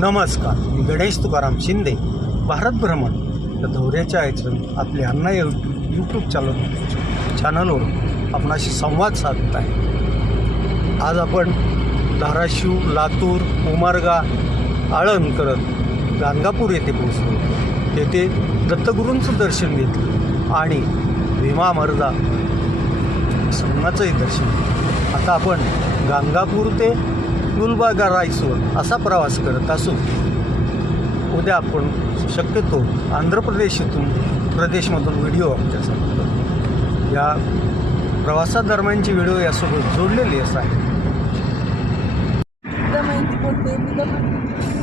नमस्कार मी गणेश तुकाराम शिंदे भारत भ्रमण. या दौऱ्याच्या आयोजन आपले अण्णा यू यूट्यूब चॅनल चॅनलवर आपणाशी संवाद साधत आहे. आज आपण धाराशिव लातूर उमारगा आळंद करत गाणगापूर येथे पोहोचलो. तेथे दत्तगुरूंचं दर्शन घेतलं आणि भीमा मर्दा संघाचंही दर्शन आता आपण गाणगापूर ते गुलबागा रायसूर असा प्रवास करत असू उद्या आपण शक्यतो आंध्र प्रदेशातून प्रदेशमधून व्हिडिओ आपल्यासाठी या प्रवासादरम्यानचे व्हिडिओ यासोबत जोडलेले असं आहे.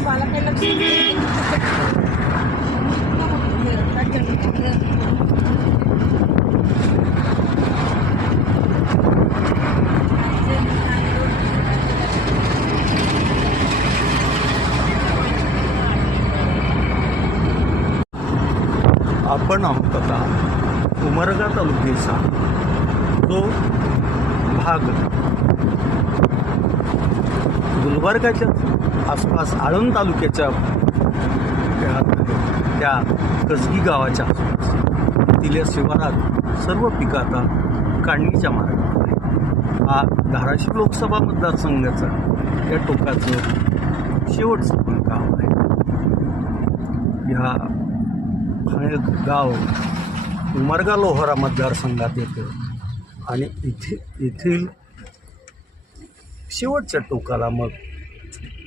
मला आपण आहोत आता. उमरगा तालुक्याचा तो भाग गुलबर्गाच्या आसपास आळंद तालुक्याच्या त्या कसगी गावाच्या आसपास. दिल्या शिवारात सर्व पिकं आता काढणीच्या मार्गावर हा धाराशिव लोकसभा मतदारसंघाचा या टोकाचं शेवटचं पण गाव आहे. ह्या हे गाव उमरगा लोहरा मतदारसंघात येतं. आणि इथे येथील शेवटच्या टोकाला मग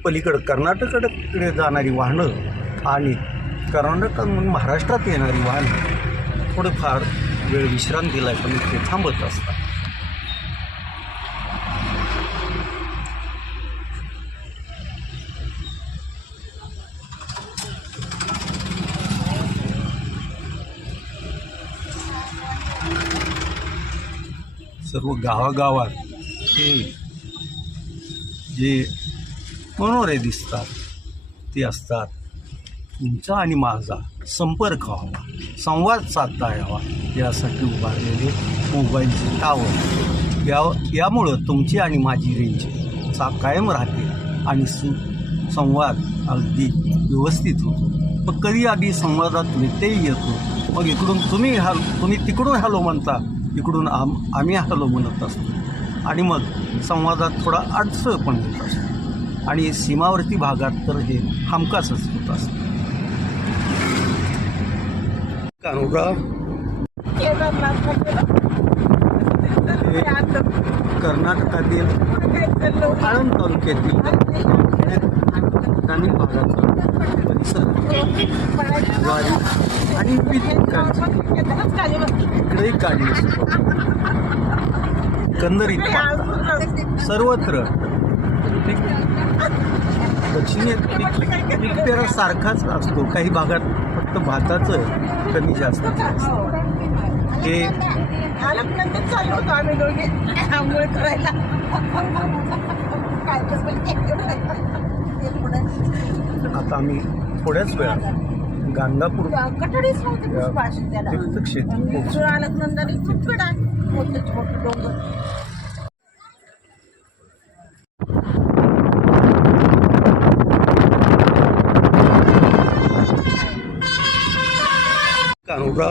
पलीकडं कर्नाटकाकडे जाणारी वाहनं आणि कर्नाटकातून महाराष्ट्रात येणारी वाहनं थोडंफार वेळ विश्रांतीला पण इथे थांबत असतात. सर्व गावागावात हे जे मनोरे दिसतात ते असतात. तुमचा आणि माझा संपर्क व्हावा संवाद साधता यावा यासाठी उभारलेले मोबाईलचे टावर. या यामुळं तुमची आणि माझी रेंज चा कायम राहते आणि सु संवाद अगदी व्यवस्थित होतो. मग कधी आधी संवादात व्यत्यय येतो? मग इकडून तुम्ही हॅल तुम्ही तिकडून हॅलो म्हणता इकडून आम आम्ही हॅलो म्हणत असतो. आणि मग संवादात थोडा अडथळ पण येत असतो. आणि सीमावर्ती भागात तर हे हमखासच होत असतं. कर्नाटकातील आळंद तालुक्यातील ग्रामीण भागाचा परिसर. आणि इकडेही काढली एकंदरीत पाहता सर्वत्र. पीक दक्षिणेत पीक पीक पेरा सारखाच असतो. काही भागात फक्त भाताचं कमी जास्त हे आता आम्ही थोड्याच वेळात गाणगापूर कठडीच नव्हती पुष्पाशी त्याला. नंदाने खूप कडा मोठे मोठे डोंगर. कानोरा